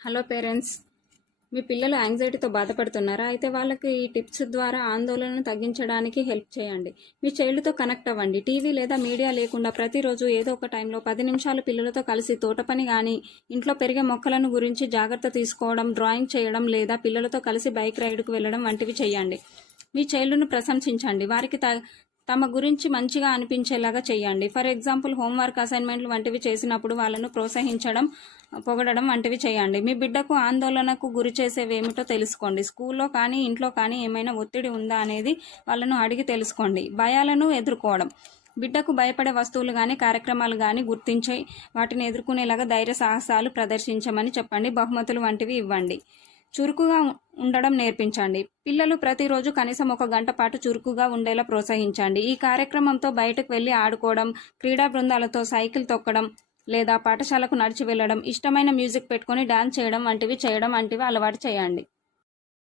Hello parents, మీ పిల్లలు యాంగ్జైటీతో బాధపడుతున్నారా? అయితే వాళ్ళకి ఈ టిప్స్ ద్వారా ఆందోళనను తగ్గించడానికి హెల్ప్ చేయండి. మీ చైల్డ్తో కనెక్ట్ అవ్వండి. టీవీ లేదా మీడియా లేకుండా ప్రతిరోజు ఏదో ఒక టైంలో 10 నిమిషాలు పిల్లలతో కలిసి తోట పని కానీ, ఇంట్లో పెరిగే మొక్కలను గురించి జాగ్రత్త తీసుకోవడం, డ్రాయింగ్ చేయడం లేదా పిల్లలతో కలిసి బైక్ రైడ్కు వెళ్ళడం వంటివి చేయండి. మీ చైల్డ్ను ప్రశంసించండి. వారికి తమ గురించి మంచిగా అనిపించేలాగా చేయండి. ఫర్ ఎగ్జాంపుల్, హోంవర్క్, అసైన్మెంట్లు వంటివి చేసినప్పుడు వాళ్ళను ప్రోత్సహించడం, పొగడడం వంటివి చేయండి. మీ బిడ్డకు ఆందోళనకు గురి చేసేవేమిటో తెలుసుకోండి. స్కూల్లో కానీ ఇంట్లో కానీ ఏమైనా ఒత్తిడి ఉందా అనేది వాళ్ళను అడిగి తెలుసుకోండి. భయాలను ఎదుర్కోవడం, బిడ్డకు భయపడే వస్తువులు కానీ కార్యక్రమాలు కానీ గుర్తించి వాటిని ఎదుర్కొనేలాగా ధైర్య సాహసాలు ప్రదర్శించమని చెప్పండి. బహుమతులు వంటివి ఇవ్వండి. చురుకుగా ఉండడం నేర్పించండి. పిల్లలు ప్రతిరోజు కనీసం 1 గంట పాటు చురుకుగా ఉండేలా ప్రోత్సహించండి. ఈ కార్యక్రమంతో బయటకు వెళ్ళి ఆడుకోవడం, క్రీడా బృందాలతో సైకిల్ తొక్కడం లేదా పాఠశాలకు నడిచి వెళ్ళడం, ఇష్టమైన మ్యూజిక్ పెట్టుకొని డాన్స్ చేయడం వంటివి అలవాటు చేయండి.